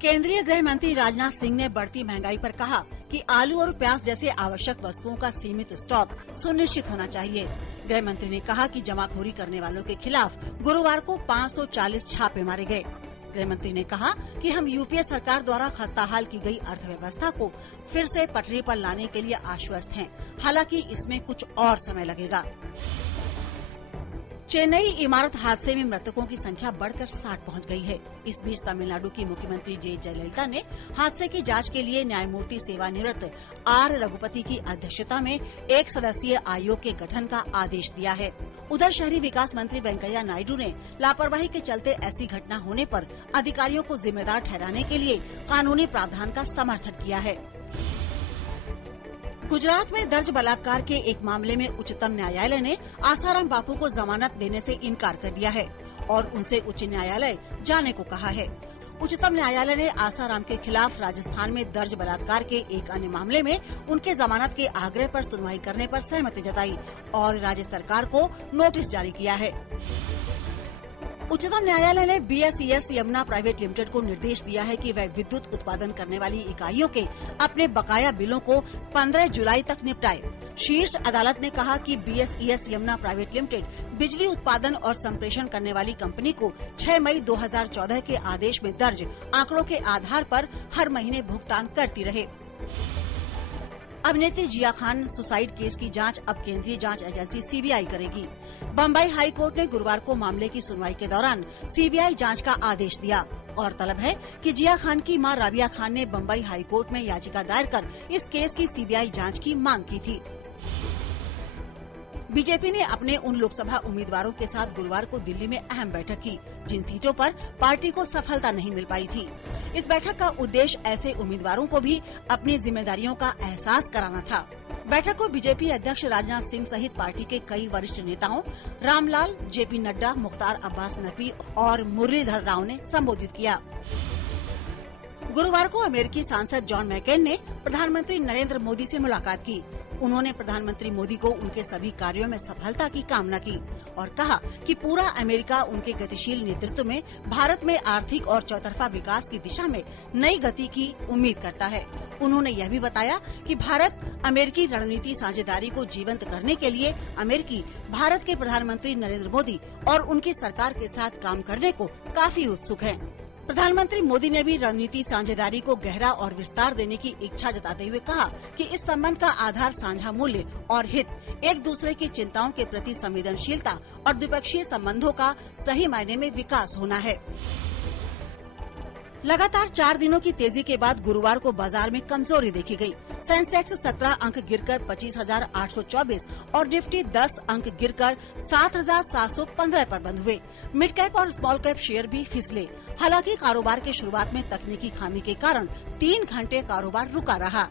केंद्रीय गृह मंत्री राजनाथ सिंह ने बढ़ती महंगाई पर कहा कि आलू और प्याज जैसे आवश्यक वस्तुओं का सीमित स्टॉक सुनिश्चित होना चाहिए। गृह मंत्री ने कहा कि जमाखोरी करने वालों के खिलाफ गुरुवार को 540 छापे मारे गए। गृह मंत्री ने कहा कि हम यूपीए सरकार द्वारा खस्ताहाल की गई अर्थव्यवस्था को फिर से पटरी पर लाने के लिए आश्वस्त हैं। हालांकि इसमें कुछ और समय लगेगा। चेन्नई इमारत हादसे में मृतकों की संख्या बढ़कर 60 पहुंच गई है। इस बीच तमिलनाडु की मुख्यमंत्री जे जयललिता ने हादसे की जांच के लिए न्यायमूर्ति सेवानिवृत्त आर रघुपति की अध्यक्षता में एक सदस्यीय आयोग के गठन का आदेश दिया है। उधर शहरी विकास मंत्री वेंकैया नायडू ने लापरवाही के चलते ऐसी घटना होने पर अधिकारियों को जिम्मेदार ठहराने के लिए कानूनी प्रावधान का समर्थन किया है। गुजरात में दर्ज बलात्कार के एक मामले में उच्चतम न्यायालय ने आसाराम बापू को जमानत देने से इनकार कर दिया है और उनसे उच्च न्यायालय जाने को कहा है। उच्चतम न्यायालय ने आसाराम के खिलाफ राजस्थान में दर्ज बलात्कार के एक अन्य मामले में उनके जमानत के आग्रह पर सुनवाई करने पर सहमति जताई और राज्य सरकार को नोटिस जारी किया है। उच्चतम न्यायालय ने BSES यमुना प्राइवेट लिमिटेड को निर्देश दिया है कि वह विद्युत उत्पादन करने वाली इकाइयों के अपने बकाया बिलों को 15 जुलाई तक निपटाए। शीर्ष अदालत ने कहा कि BSES यमुना प्राइवेट लिमिटेड बिजली उत्पादन और संप्रेषण करने वाली कंपनी को 6 मई 2014 के आदेश में दर्ज आंकड़ों के आधार पर हर महीने भुगतान करती रहे। अभिनेत्री जिया खान सुसाइड केस की जांच अब केंद्रीय जांच एजेंसी CBI करेगी। बम्बई हाई कोर्ट ने गुरुवार को मामले की सुनवाई के दौरान CBI जांच का आदेश दिया। गौरतलब है कि जिया खान की मां राबिया खान ने बम्बई हाई कोर्ट में याचिका दायर कर इस केस की CBI जांच की मांग की थी। बीजेपी ने अपने उन लोकसभा उम्मीदवारों के साथ गुरुवार को दिल्ली में अहम बैठक की जिन सीटों पर पार्टी को सफलता नहीं मिल पाई थी। इस बैठक का उद्देश्य ऐसे उम्मीदवारों को भी अपनी जिम्मेदारियों का एहसास कराना था। बैठक को बीजेपी अध्यक्ष राजनाथ सिंह सहित पार्टी के कई वरिष्ठ नेताओं रामलाल, JP नड्डा, मुख्तार अब्बास नकवी और मुरलीधर राव ने संबोधित किया। गुरुवार को अमेरिकी सांसद जॉन मैकेन ने प्रधानमंत्री नरेंद्र मोदी से मुलाकात की। उन्होंने प्रधानमंत्री मोदी को उनके सभी कार्यों में सफलता की कामना की और कहा कि पूरा अमेरिका उनके गतिशील नेतृत्व में भारत में आर्थिक और चौतरफा विकास की दिशा में नई गति की उम्मीद करता है। उन्होंने यह भी बताया कि भारत अमेरिकी रणनीति साझेदारी को जीवंत करने के लिए अमेरिकी भारत के प्रधानमंत्री नरेंद्र मोदी और उनकी सरकार के साथ काम करने को काफी उत्सुक है। प्रधानमंत्री मोदी ने भी रणनीति साझेदारी को गहरा और विस्तार देने की इच्छा जताते हुए कहा कि इस संबंध का आधार साझा मूल्य और हित, एक दूसरे की चिंताओं के प्रति संवेदनशीलता और द्विपक्षीय संबंधों का सही मायने में विकास होना है। लगातार 4 दिनों की तेजी के बाद गुरुवार को बाजार में कमजोरी देखी गई। सेंसेक्स 17 अंक गिरकर 25,824 और निफ्टी 10 अंक गिरकर 7,715 पर बंद हुए। मिड कैप और स्मॉल कैप शेयर भी फिसले। हालांकि कारोबार के शुरुआत में तकनीकी खामी के कारण 3 घंटे कारोबार रुका रहा।